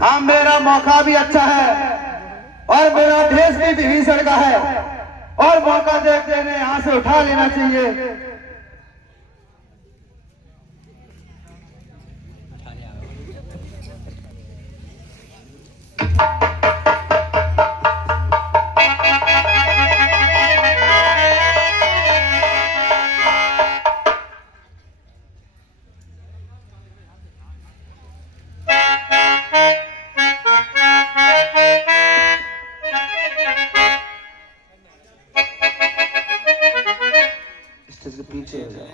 हाँ, मेरा मौका भी अच्छा है और मेरा भेष भी विभीषण का है और मौका देखते इन्हें यहाँ से उठा लेना चाहिए। पीछे हो जाओ।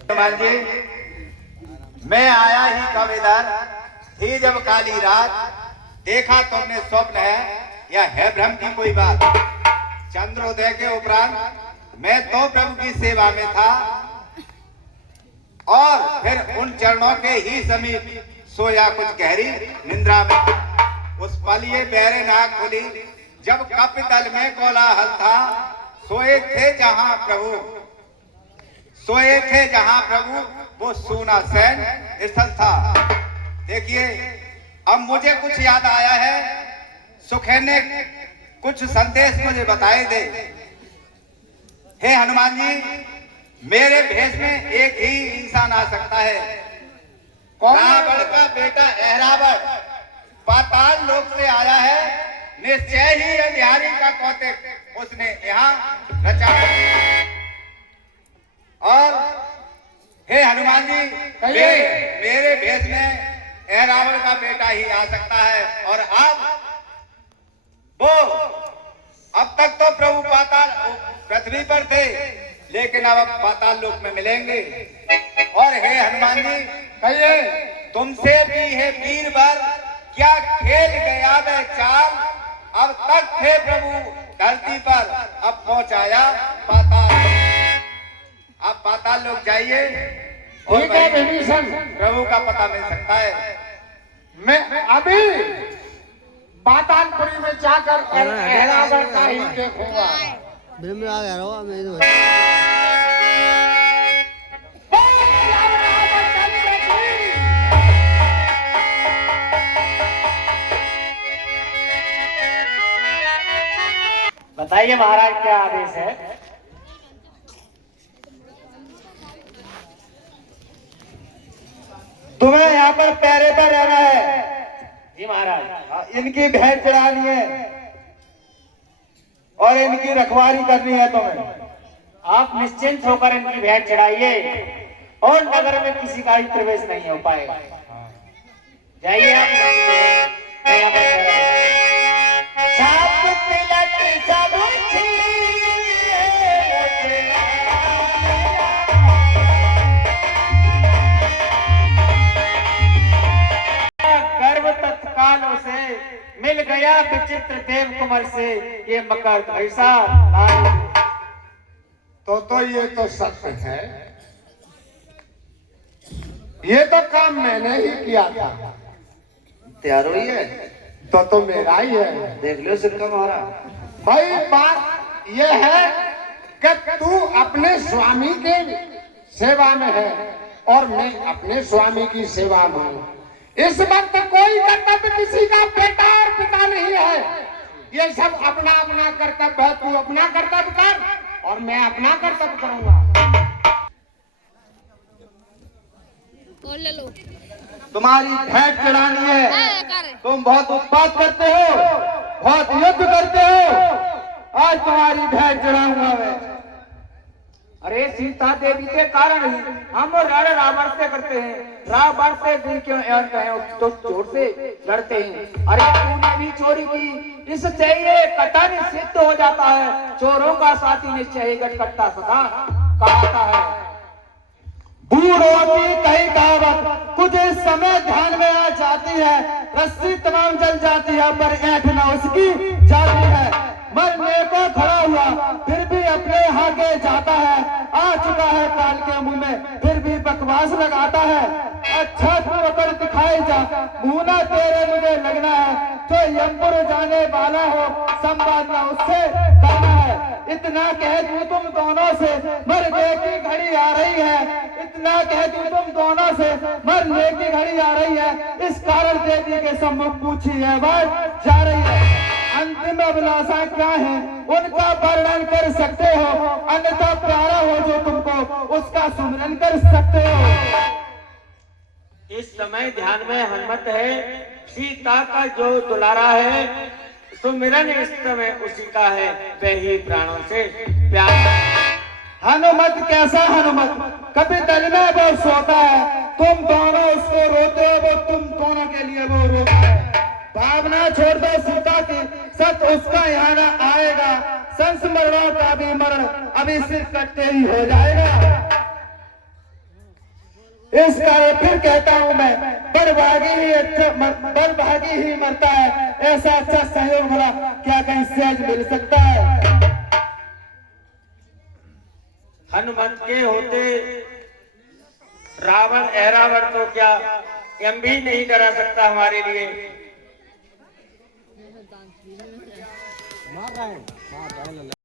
हनुमान जी, मैं आया ही कब इधर थी जब काली रात, देखा तुमने स्वप्न है या है भ्रम की कोई बात। चंद्रोदय के उपरांत मैं तो प्रभु की सेवा में था और फिर उन चरणों के ही समीप सोया कुछ गहरी निंद्रा में। उस पल ये बहरे नाक खुली जब कपितल में कोलाहल था। सोए थे जहां प्रभु, सोए थे जहां प्रभु, वो सूना सैन स्थल था। देखिए, अब मुझे कुछ याद आया है। सुखेन ने कुछ संदेश मुझे बताए दे। हे हनुमान जी, मेरे भेष में एक ही इंसान आ सकता है। रावण का बेटा ऐरावत पाताल लोक से आया है। निश्चय ही अंधियारी का कौतिक उसने यहाँ रचा है। और हे हनुमान जी, मेरे भेष में ऐरावत का बेटा ही आ सकता है। और अब तक तो प्रभु पाताल पृथ्वी पर थे, लेकिन अब पाताल लोक में मिलेंगे। और हे हनुमान जी, कहिए, तुमसे भी है वीर वर, क्या खेल गया वह चाल। अब तक थे प्रभु धरती पर, अब पहुंचाया पाताल। अब पाताल लोक जाइए, ठीक है विभीषण, प्रभु का पता मिल सकता है। मैं अभी पातालपुरी में जाकर ऐरावत का ही देखूंगा। आ गया रहो मैं तो बताइए महाराज, क्या आदेश है? तुम्हें यहाँ पर पैरे पर रहना है। जी महाराज। इनकी भेंट चढ़ानी है और इनकी रखवाली करनी है तुम्हें। आप निश्चिंत होकर इनकी भेंट चढ़ाइए और नगर में किसी का ही प्रवेश नहीं हो पाएगा। जाइए आप। गर्व तत्काल से मिल गया विचित्र देव कुमार से ये मकर धैसा। तो ये तो सत्य है। ये तो काम मैंने ही किया था। तैयार हो है तो मेरा ही है। देख लो सिक्का मारा। भाई बात ये है कि तू अपने स्वामी के सेवा में है और मैं अपने स्वामी की सेवा में हूँ। इस वक्त कोई कर्तव्य किसी का बेटा और पिता नहीं है। ये सब अपना अपना कर्तव्य है। तू अपना कर्तव्य कर और मैं अपना कर्तव्य करूंगा। ले लो। तुम्हारी भेंट चढ़ानी है। तुम बहुत उत्पात करते हो, बहुत युद्ध करते हो। आज तुम्हारी भेंट चढ़ाऊंगा मैं। अरे सीता देवी के कारण ही हम रण रावण से करते हैं। रावण से भी क्यों तो चोर से लड़ते हैं। अरे तूने भी चोरी की, इससे ये कतन सिद्ध हो जाता है। चोरों का साथी निश्चय गटकट्टा सदा कहता है। बूढ़ों की कही कहावत कुछ इस समय ध्यान में आ जाती है। रस्सी तमाम जल जाती है पर ऐंठ न उसकी जाती है। मरने को खड़ा हुआ फिर भी अपने आगे जाता है। आ चुका है काल के मुंह में फिर भी बकवास लगाता है। अच्छा होकर दिखाई जा भूना तेरे मुझे लगना है, जो यमपुर जाने वाला हो संवादना उससे करना है। इतना कह दूं तुम दोनों से मरने की घड़ी आ रही है, इतना कह दूं तुम दोनों से मरने की घड़ी आ रही है। इस कारण देवी के सम्मुख पूछी है बात जा रही है। अंतिम अभिलाषा क्या है उनका वर्णन कर सकते हो, अन्यथा प्यारा हो जो तुमको उसका सुमिरन कर सकते हो। इस समय ध्यान में हनुमत है, सीता का जो दुलारा है, सुमिरन इस समय उसी का है, वह ही प्राणों से प्यार। हनुमत कैसा हनुमत, कभी दल में वो सोता है, तुम दोनों उसको रोते हो, वो तुम दोनों के लिए वो रोता है। भावना छोड़ दो सीता की, सत उसका यहाँ न आएगा, संस्मरणों का भी मरण अभी सिर कटते ही हो जाएगा। इस कारण फिर कहता हूं मैं, बड़भागी ही मरता है, ऐसा अच्छा सहयोग भला क्या कहीं सहज मिल सकता है। हनुमत के होते रावण ऐरावण तो क्या यम भी नहीं डरा सकता हमारे लिए।